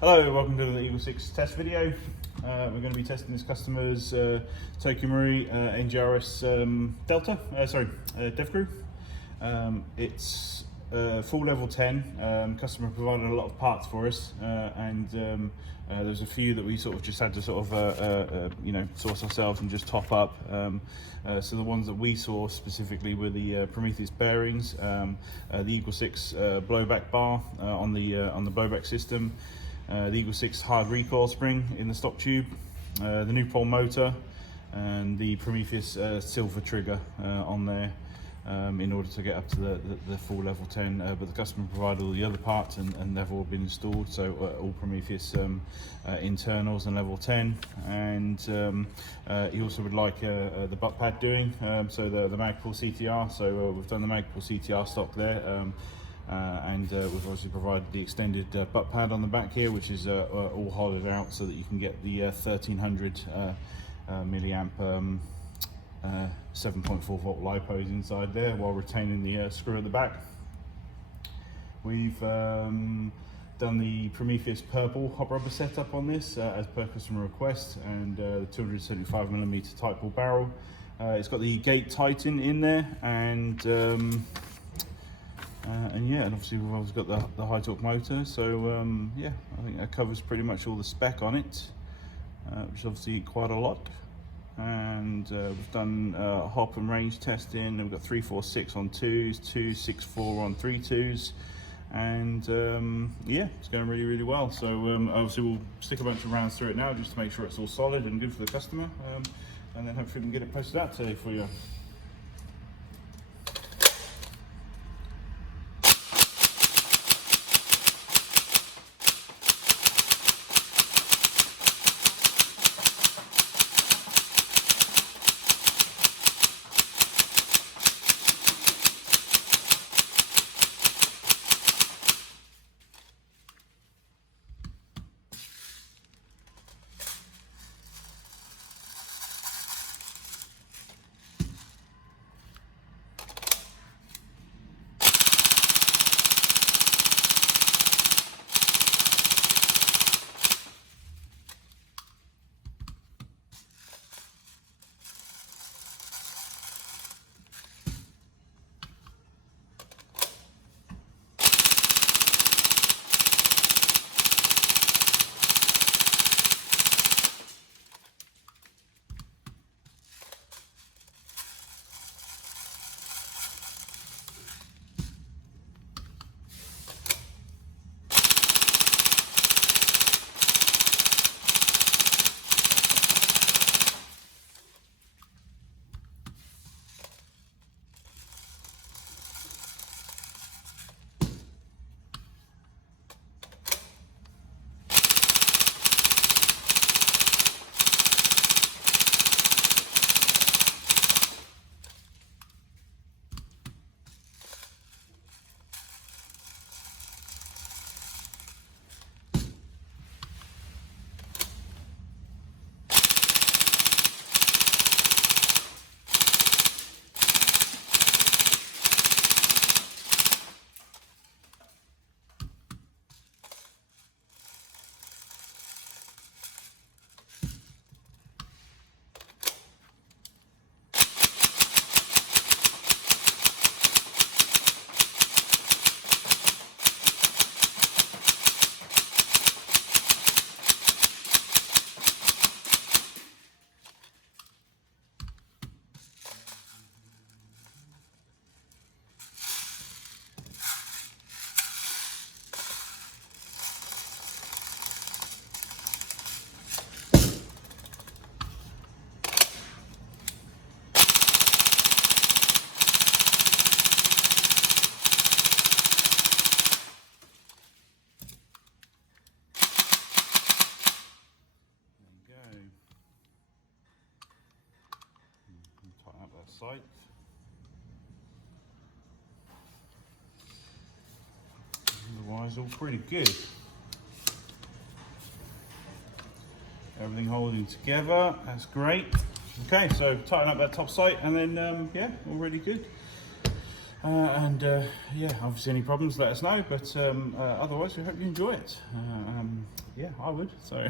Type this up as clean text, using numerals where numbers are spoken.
Hello, welcome to the EagleSix test video. We're going to be testing this customer's Tokyo Marui NGRS devgru. It's full level 10. Customer provided a lot of parts for us, and there's a few that we sort of just had to sort of source ourselves and just top up. So the ones that we saw specifically were the Prometheus bearings, the EagleSix blowback bar on the blowback system, the EagleSix hard recoil spring in the stock tube, the Nuprol motor, and the Prometheus silver trigger on there, in order to get up to the full level 10. But the customer provided all the other parts and they've all been installed, so all Prometheus internals and level 10. And he also would like the butt pad doing, so the Magpul CTR. So we've done the Magpul CTR stock there. And we've obviously provided the extended butt pad on the back here, which is all hollowed out so that you can get the 1300 milliamp 7.4 volt lipos inside there while retaining the screw at the back. We've done the Prometheus purple hot rubber setup on this as per customer request, and the 275mm Tightbore barrel. It's got the gate tighten in there, and yeah, and obviously we've always got the high torque motor. So yeah, I think that covers pretty much all the spec on it, which is obviously quite a lot. And we've done hop and range testing. We've got 346 on 2s, 264 on 3.2s, and yeah, it's going really well. So obviously we'll stick a bunch of rounds through it now just to make sure it's all solid and good for the customer, and then hopefully we can get it posted out today for you. Sight. Otherwise, all pretty good. Everything holding together, that's great. Okay, so tighten up that top sight, and then yeah, all really good. Yeah, obviously any problems, let us know, but otherwise we hope you enjoy it. yeah, I would. So